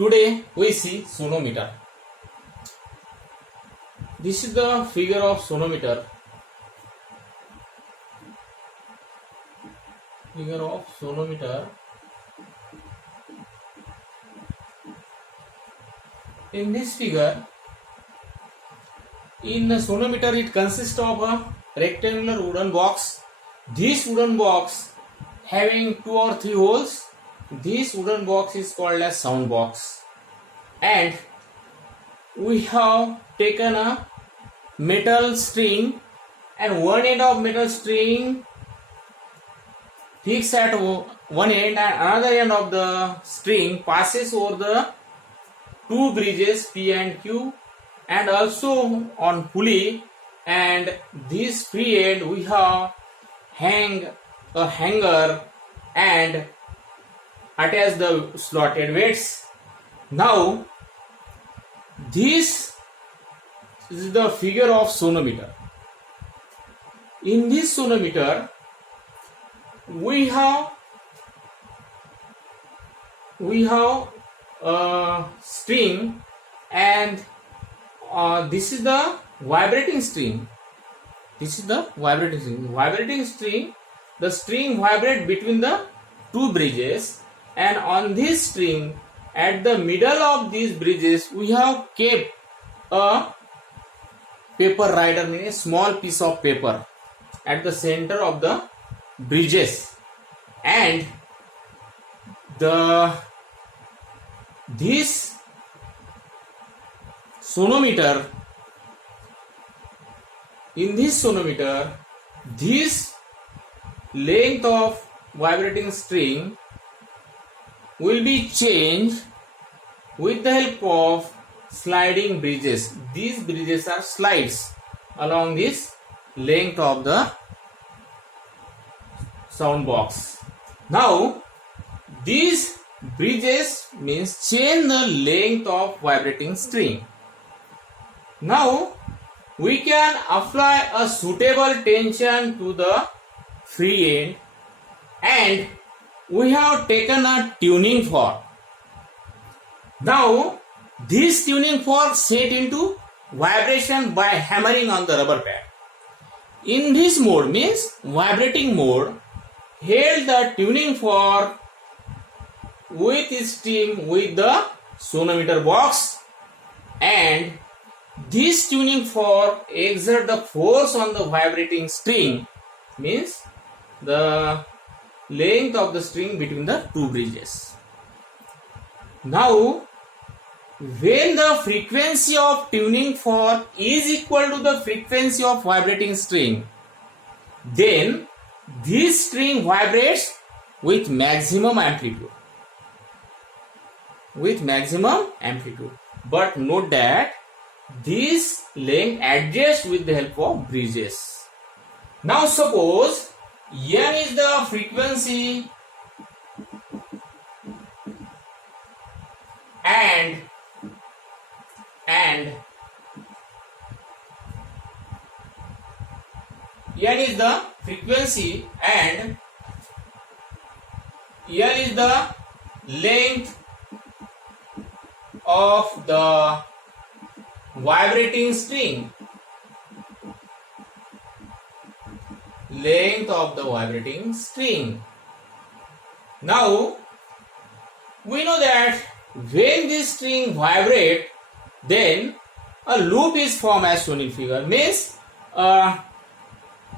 Today we see sonometer. This is the figure of sonometer. Figure of sonometer. In this figure, in the sonometer, it consists of a rectangular wooden box. This wooden box having 2 or 3 holes. This wooden box is called as sound box. And we have taken a metal string, and one end of metal string fixed at one end, and another end of the string passes over the 2 bridges P and Q, and also on pulley, and this free end we have a hanger and attach the slotted weights. Now this is the figure of sonometer. In this sonometer we have a string, and this is the vibrating string. Vibrating string. The string vibrates between the 2 bridges, and on this string, at the middle of these bridges, we have kept a paper rider, meaning a small piece of paper at the center of the bridges, and this sonometer, in this sonometer, this length of vibrating string will be changed with the help of sliding bridges. These bridges are slides along this length of the sound box. Now these bridges means change the length of vibrating string. Now we can apply a suitable tension to the free end, and we have taken a tuning fork. Now this tuning fork set into vibration by hammering on the rubber pad. In this mode, means vibrating mode, held the tuning fork with steam with the sonometer box, and this tuning fork exert the force on the vibrating string, means the length of the string between the 2 bridges. Now when the frequency of tuning fork is equal to the frequency of vibrating string, then this string vibrates with maximum amplitude. But note that this length adjusts with the help of bridges. Now suppose N is the frequency and N is the frequency and L is the length of the vibrating string. Now we know that when this string vibrates, then a loop is formed as shown in figure, means a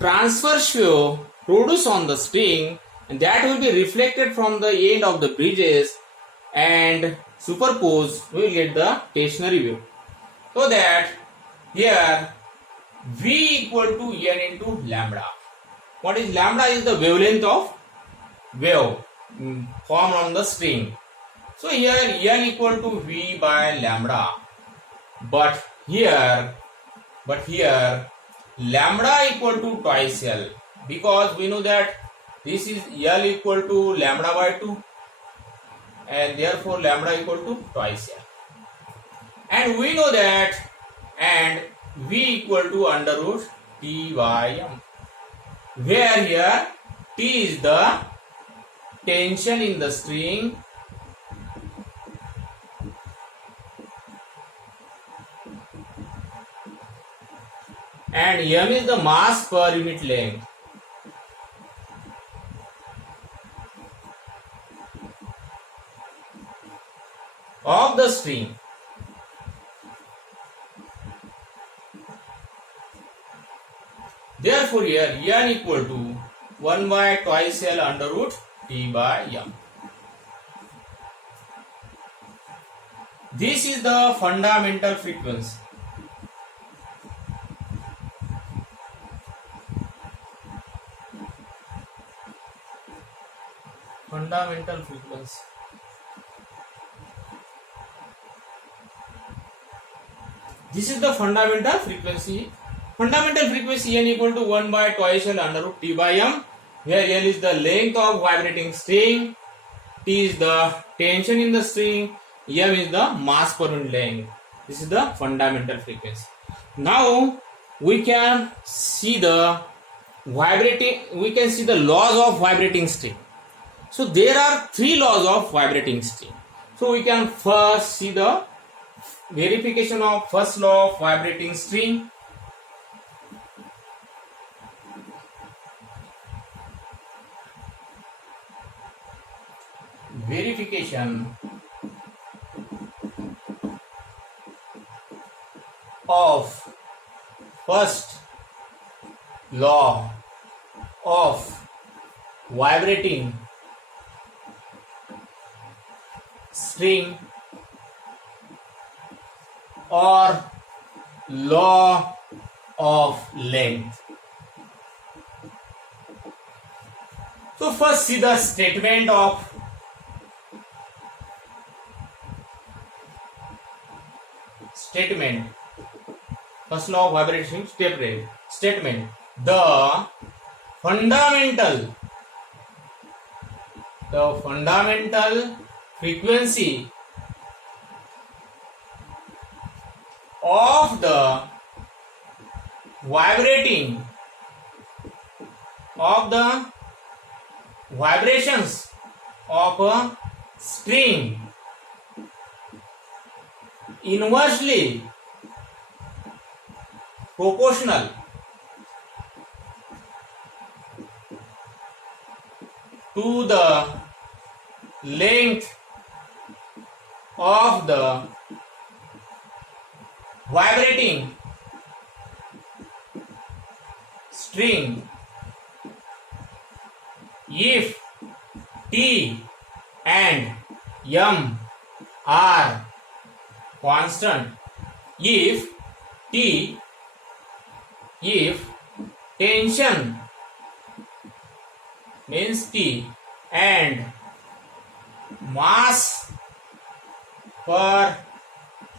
transverse wave produced on the string, and that will be reflected from the end of the bridges and superposed, we will get the stationary wave. So that here V equal to N into lambda. What is lambda? Is the wavelength of wave formed on the string. So here N equal to V by lambda. But here lambda equal to twice L, because we know that this is L equal to lambda by 2, and therefore lambda equal to twice L. And we know that, and V equal to under root T by M, where here T is the tension in the string and m is the mass per unit length. Of the string. Therefore here n equal to 1 by twice L under root T by m. This is the fundamental frequency. Fundamental frequency. This is the fundamental frequency. Fundamental frequency n equal to 1 by twice L under root T by m, where L is the length of vibrating string, T is the tension in the string, m is the mass per unit length. This is the fundamental frequency. Now we can see the laws of vibrating string. So there are 3 laws of vibrating string. So we can first see the verification of first law of vibrating string. Verification of first law of vibrating string or law of length. So first see the statement of first law of vibrating statement. The fundamental frequency of the vibrations of a string inversely proportional to the length of the vibrating string if T and M are constant. If tension means T and mass per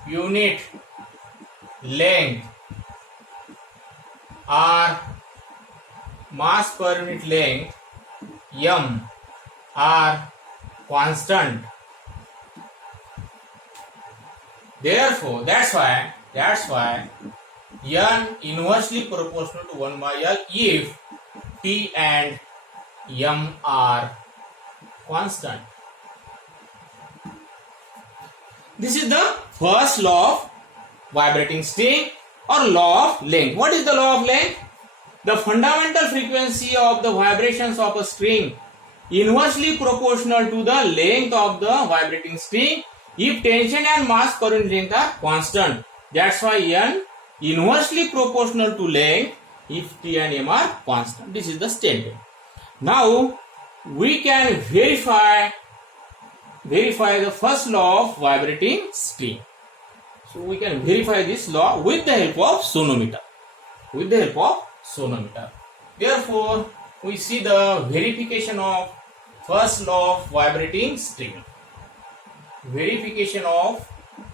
unit length are m are constant. Therefore, that's why n inversely proportional to 1 by L if T and M are constant. This is the first law of vibrating string or law of length. What is the law of length? The fundamental frequency of the vibrations of a string inversely proportional to the length of the vibrating string if tension and mass per unit length are constant. That's why n inversely proportional to length if T and M are constant. This is the statement. Now we can verify the first law of vibrating string. So we can verify this law with the help of sonometer. Therefore, we see the verification of first law of vibrating string. Verification of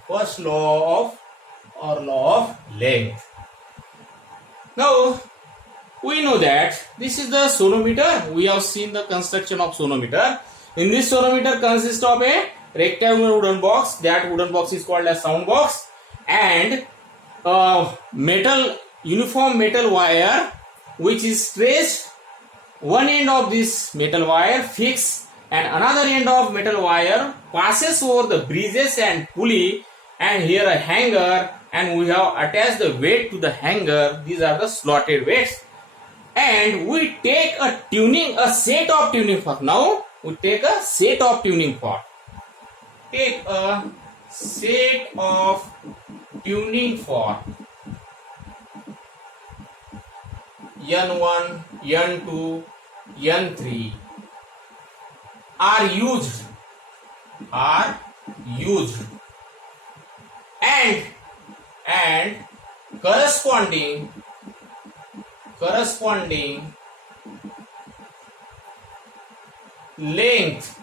first law of length. Now we know that this is the sonometer. We have seen the construction of sonometer. In this sonometer consists of a rectangular wooden box. That wooden box is called as sound box, and a uniform metal wire which is stretched. One end of this metal wire fixed and another end of metal wire passes over the bridges and pulley, and here a hanger and we have attached the weight to the hanger. These are the slotted weights, and we take a set of tuning fork. Now we take a set of tuning fork. Take a set of tuning fork. N1, N2, N3 are used, and corresponding length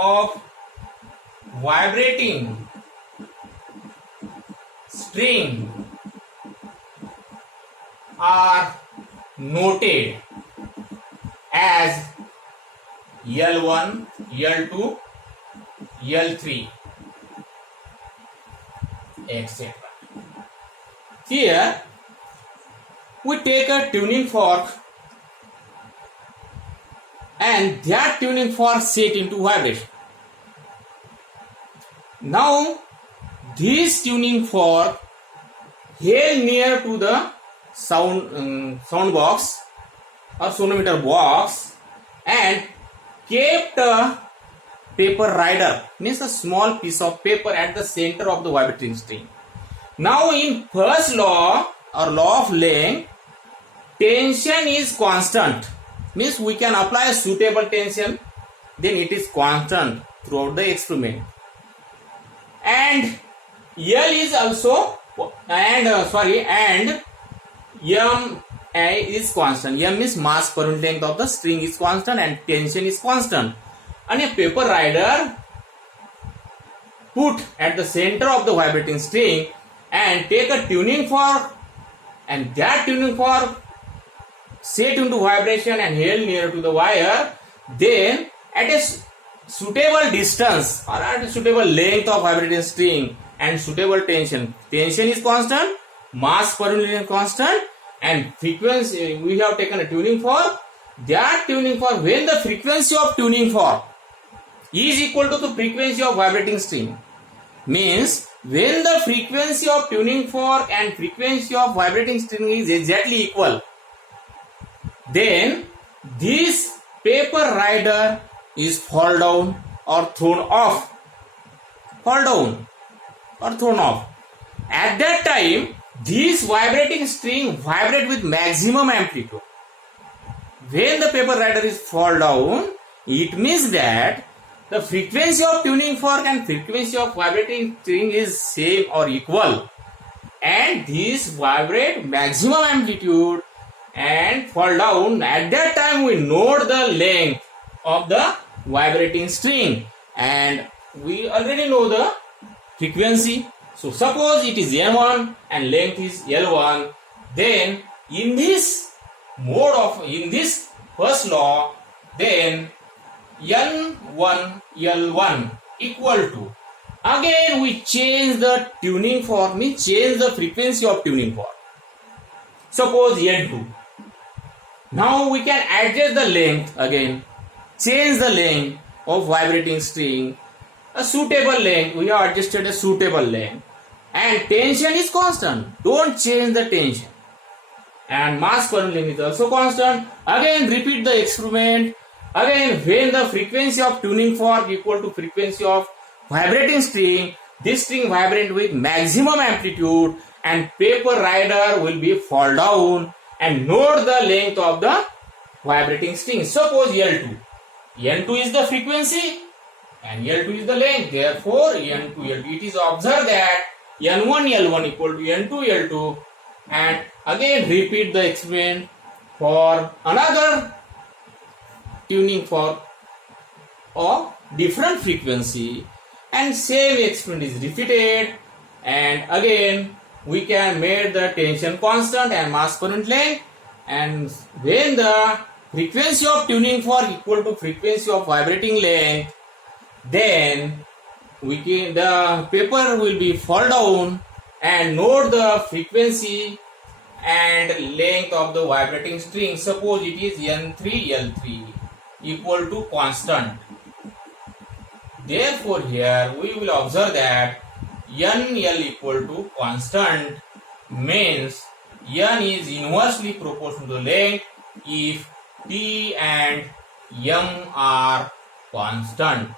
of vibrating string are noted as L1, L2, L3, etc. Here we take a tuning fork and that tuning fork set into vibration. Now this tuning fork held near to the sound box or sonometer box and kept a paper rider, means a small piece of paper at the center of the vibrating string. Now in first law or law of length, tension is constant, means we can apply a suitable tension, then it is constant throughout the experiment. And L is also and M is constant. M is mass per unit length of the string is constant and tension is constant. And a paper rider put at the center of the vibrating string and take a tuning fork, and that tuning fork set into vibration and held near to the wire. Then at a suitable distance or at a suitable length of vibrating string and suitable tension is constant, mass per unit is constant, and frequency, we have taken a tuning fork. That tuning fork, when the frequency of tuning fork is equal to the frequency of vibrating string, means when the frequency of tuning fork and frequency of vibrating string is exactly equal, then this paper rider is fall down or thrown off. At that time, this vibrating string vibrate with maximum amplitude. When the paper rider is fall down, it means that the frequency of tuning fork and frequency of vibrating string is same or equal, and this vibrate maximum amplitude and fall down. At that time we note the length of the vibrating string, and we already know the frequency. So suppose it is N1 and length is L1, then in this first law, then N1 L1 equal to, again we change the tuning fork, means change the frequency of tuning fork. Suppose N2. Now we can adjust the length again, change the length of vibrating string, a suitable length, we have adjusted a suitable length, and tension is constant, don't change the tension, and mass per unit is also constant. Again repeat the experiment. Again, when the frequency of tuning fork equal to frequency of vibrating string, this string vibrate with maximum amplitude and paper rider will be fall down, and note the length of the vibrating string. Suppose L2. N2 is the frequency and L2 is the length. Therefore, N2 L2. It is observed that N1 L1 equal to N2 L2, and again repeat the experiment for another tuning fork of different frequency, and same experiment is repeated, and again we can make the tension constant and mass per unit length, and when the frequency of tuning fork equal to frequency of vibrating length, then the paper will be fall down, and note the frequency and length of the vibrating string. Suppose it is N3 L3 equal to constant. Therefore here we will observe that NL equal to constant means N is inversely proportional to length if T and M are constant.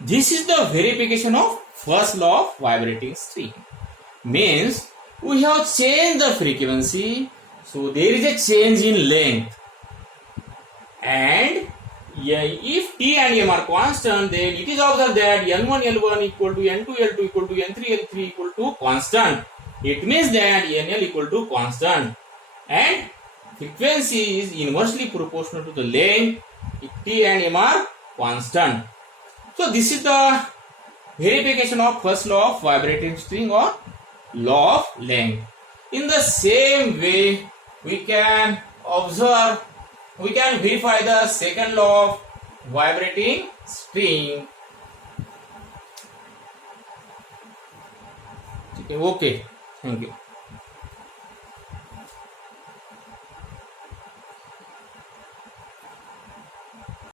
This is the verification of first law of vibrating string. Means we have changed the frequency, so there is a change in length, and if T and M are constant, then it is observed that N1 L1 equal to N2 L2 equal to N3 L3 equal to constant. It means that NL equal to constant, and frequency is inversely proportional to the length if T and M are constant. So this is the verification of first law of vibrating string or law of length. In the same way, we can verify the second law of vibrating string. Okay, thank you.